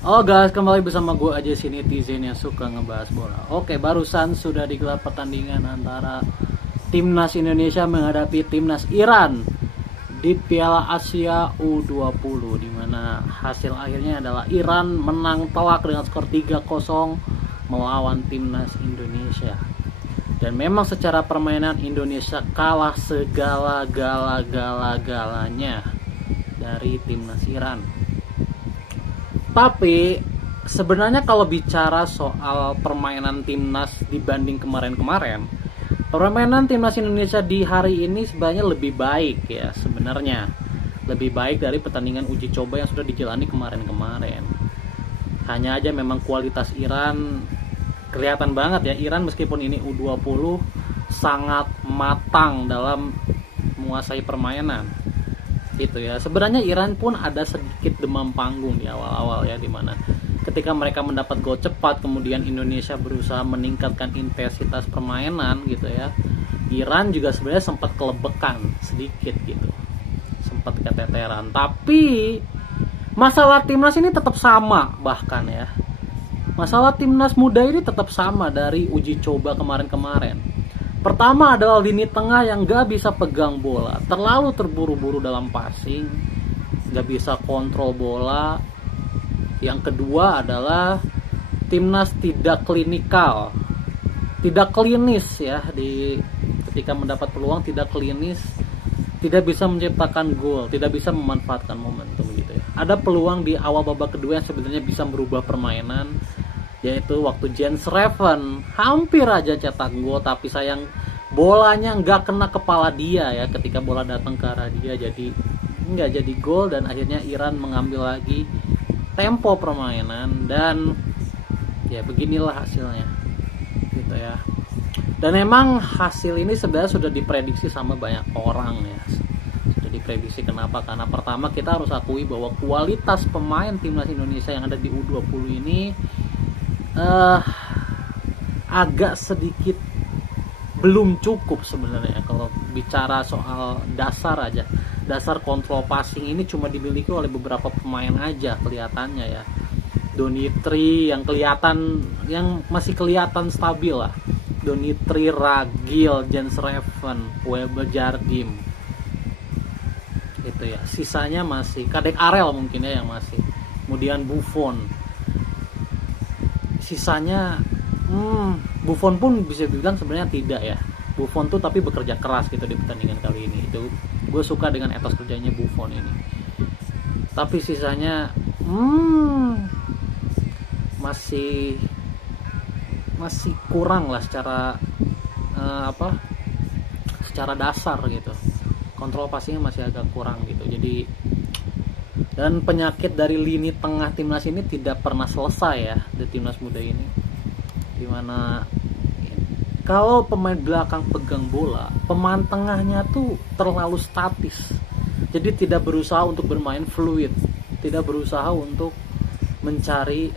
Oh guys, kembali bersama gue aja si netizen yang suka ngebahas bola. Oke, barusan sudah digelar pertandingan antara Timnas Indonesia menghadapi Timnas Iran di Piala Asia U20, di mana hasil akhirnya adalah Iran menang telak dengan skor 3-0 melawan Timnas Indonesia. Dan memang secara permainan Indonesia kalah segala-galanya dari Timnas Iran. Tapi sebenarnya kalau bicara soal permainan timnas dibanding kemarin-kemarin, permainan timnas Indonesia di hari ini sebenarnya lebih baik ya sebenarnya. Lebih baik dari pertandingan uji coba yang sudah dijalani kemarin-kemarin. Hanya aja memang kualitas Iran kelihatan banget ya. Iran meskipun ini U20 sangat matang dalam menguasai permainan. Gitu ya. Sebenarnya Iran pun ada sedikit demam panggung di awal-awal ya, dimana ketika mereka mendapat gol cepat kemudian Indonesia berusaha meningkatkan intensitas permainan gitu ya, Iran juga sebenarnya sempat kelebekan sedikit gitu, sempat keteteran. Tapi masalah timnas ini tetap sama, bahkan ya masalah timnas muda ini tetap sama dari uji coba kemarin-kemarin. Pertama adalah lini tengah yang gak bisa pegang bola, terlalu terburu-buru dalam passing, gak bisa kontrol bola. Yang kedua adalah timnas tidak klinikal, tidak klinis ya, ketika mendapat peluang tidak klinis, tidak bisa menciptakan gol, tidak bisa memanfaatkan momentum gitu ya. Ada peluang di awal babak kedua yang sebenarnya bisa merubah permainan, yaitu waktu Jens Reven hampir aja cetak gol, tapi sayang bolanya nggak kena kepala dia ya, ketika bola datang ke arah dia, jadi nggak jadi gol. Dan akhirnya Iran mengambil lagi tempo permainan, dan ya beginilah hasilnya gitu ya. Dan memang hasil ini sebenarnya sudah diprediksi sama banyak orang ya, sudah diprediksi. Kenapa? Karena pertama kita harus akui bahwa kualitas pemain timnas Indonesia yang ada di U20 ini agak sedikit belum cukup sebenarnya. Kalau bicara soal dasar aja, dasar kontrol passing ini cuma dimiliki oleh beberapa pemain aja kelihatannya ya. Donitri yang masih kelihatan stabil lah, Donitri, Ragil, Jens Reven, Weber Jardim gitu ya. Sisanya masih Kadek Arel mungkin ya yang masih, kemudian Buffon. Sisanya Buffon pun bisa dibilang sebenarnya tidak ya. Buffon tuh tapi bekerja keras gitu di pertandingan kali ini. Itu gue suka dengan etos kerjanya Buffon ini. Tapi sisanya masih kurang lah secara secara dasar gitu. Kontrol passingnya masih agak kurang gitu. Jadi, dan penyakit dari lini tengah timnas ini tidak pernah selesai ya di timnas muda ini, dimana kalau pemain belakang pegang bola, pemain tengahnya tuh terlalu statis. Jadi tidak berusaha untuk bermain fluid, tidak berusaha untuk mencari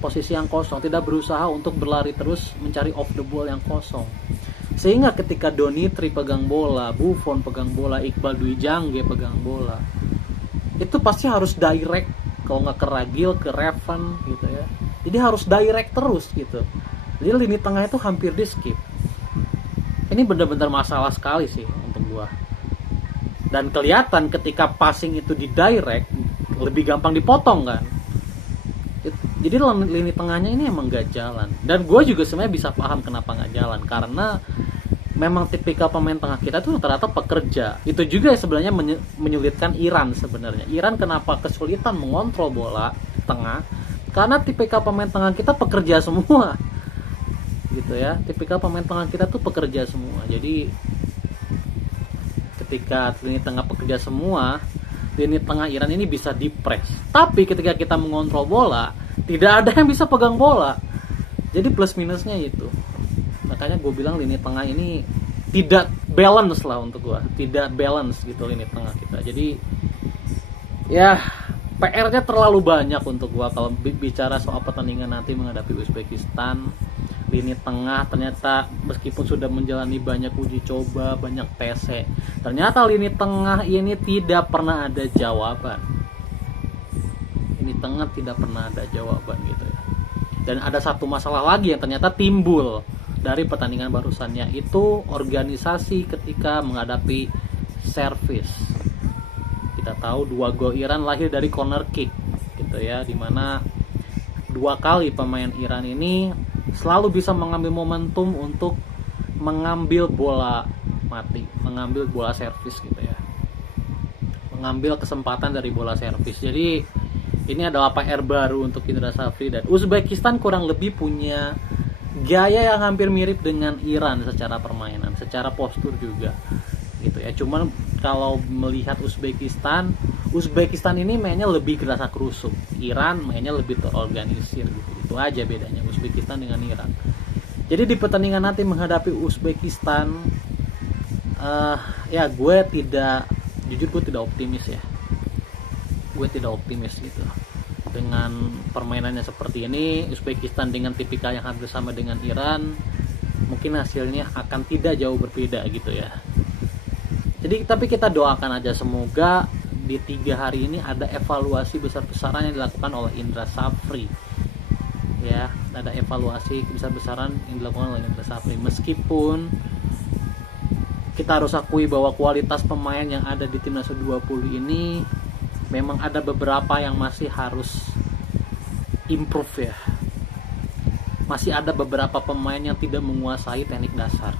posisi yang kosong, tidak berusaha untuk berlari terus mencari off the ball yang kosong. Sehingga ketika Donitri pegang bola, Buffon pegang bola, Iqbal Dwi Jangge pegang bola, itu pasti harus direct, kalau nggak ke Ragil, ke Reven gitu ya. Jadi harus direct terus gitu. Jadi lini tengah itu hampir di skip. Ini benar-benar masalah sekali sih untuk gua. Dan kelihatan ketika passing itu di direct lebih gampang dipotong kan. Jadi lini tengahnya ini emang nggak jalan. Dan gua juga sebenarnya bisa paham kenapa nggak jalan, karena memang tipikal pemain tengah kita tuh rata-rata pekerja. Itu juga sebenarnya menyulitkan Iran sebenarnya. Iran kenapa kesulitan mengontrol bola tengah? Karena tipikal pemain tengah kita pekerja semua. Gitu ya. Tipikal pemain tengah kita tuh pekerja semua. Jadi ketika lini tengah pekerja semua, lini tengah Iran ini bisa dipres. Tapi ketika kita mengontrol bola, tidak ada yang bisa pegang bola. Jadi plus minusnya itu. Makanya gue bilang lini tengah ini tidak balance lah untuk gue, tidak balance gitu lini tengah kita. Jadi ya PR-nya terlalu banyak untuk gue kalau bicara soal pertandingan nanti menghadapi Uzbekistan. Lini tengah ternyata meskipun sudah menjalani banyak uji coba, banyak TC, ternyata lini tengah ini tidak pernah ada jawaban. lini tengah tidak pernah ada jawaban gitu ya. Dan ada satu masalah lagi yang ternyata timbul dari pertandingan barusannya, itu organisasi ketika menghadapi servis. Kita tahu 2 gol Iran lahir dari corner kick gitu ya, dimana 2 kali pemain Iran ini selalu bisa mengambil momentum untuk mengambil bola mati, mengambil bola servis gitu ya, mengambil kesempatan dari bola servis. Jadi ini adalah PR baru untuk Indra Safri, dan Uzbekistan kurang lebih punya gaya yang hampir mirip dengan Iran secara permainan, secara postur juga gitu ya. Cuman kalau melihat Uzbekistan ini mainnya lebih gerasa kerusuk, Iran mainnya lebih terorganisir gitu. Itu aja bedanya Uzbekistan dengan Iran. Jadi di pertandingan nanti menghadapi Uzbekistan, ya gue tidak optimis ya. Gue tidak optimis gitu dengan permainannya seperti ini. Uzbekistan dengan tipikal yang hampir sama dengan Iran, mungkin hasilnya akan tidak jauh berbeda gitu ya. Jadi tapi kita doakan aja semoga di 3 hari ini ada evaluasi besar-besaran yang dilakukan oleh Indra Safri ya, ada evaluasi besar-besaran yang dilakukan oleh Indra Safri. Meskipun kita harus akui bahwa kualitas pemain yang ada di timnas U20 ini memang ada beberapa yang masih harus improve ya. Masih ada beberapa pemain yang tidak menguasai teknik dasar.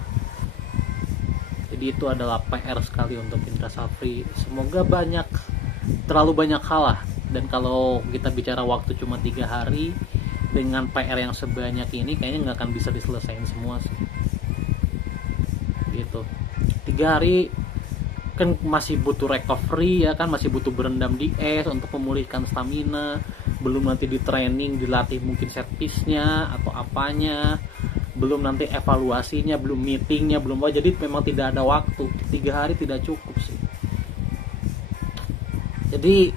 Jadi itu adalah PR sekali untuk Indra Safri. Semoga terlalu banyak hal lah. Dan kalau kita bicara waktu cuma 3 hari dengan PR yang sebanyak ini, kayaknya nggak akan bisa diselesaikan semua sih. Gitu. 3 hari kan masih butuh recovery ya kan, masih butuh berendam di es untuk memulihkan stamina, belum nanti di training dilatih mungkin set piece-nya atau apanya, belum nanti evaluasinya, belum meetingnya, belum apa. Jadi memang tidak ada waktu, 3 hari tidak cukup sih. Jadi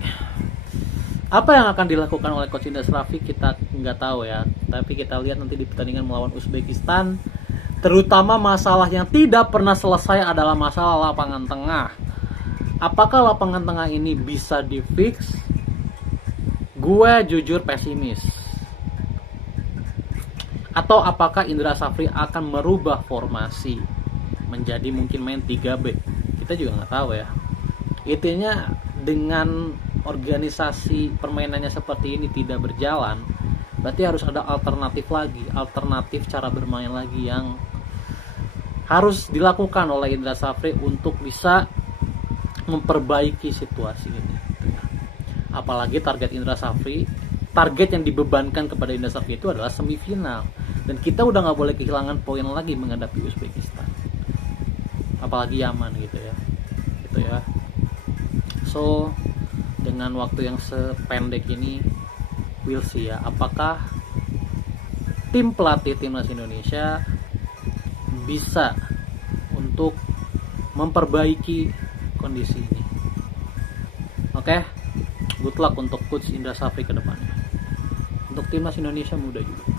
apa yang akan dilakukan oleh Coach Indra Safri kita nggak tahu ya, tapi kita lihat nanti di pertandingan melawan Uzbekistan. Terutama masalah yang tidak pernah selesai adalah masalah lapangan tengah. Apakah lapangan tengah ini bisa di-fix? Gue jujur pesimis. Atau apakah Indra Safri akan merubah formasi menjadi mungkin main 3 back? Kita juga nggak tahu ya. Intinya dengan organisasi permainannya seperti ini tidak berjalan, berarti harus ada alternatif lagi, alternatif cara bermain lagi yang harus dilakukan oleh Indra Safri untuk bisa memperbaiki situasi ini. Apalagi target Indra Safri, target yang dibebankan kepada Indra Safri itu adalah semifinal, dan kita udah nggak boleh kehilangan poin lagi menghadapi Uzbekistan, apalagi Yaman gitu ya. So dengan waktu yang sependek ini, we'll see ya, apakah tim pelatih timnas Indonesia bisa untuk memperbaiki kondisi ini. Oke, good luck untuk Coach Indra Safri ke depannya. Untuk timnas Indonesia muda juga.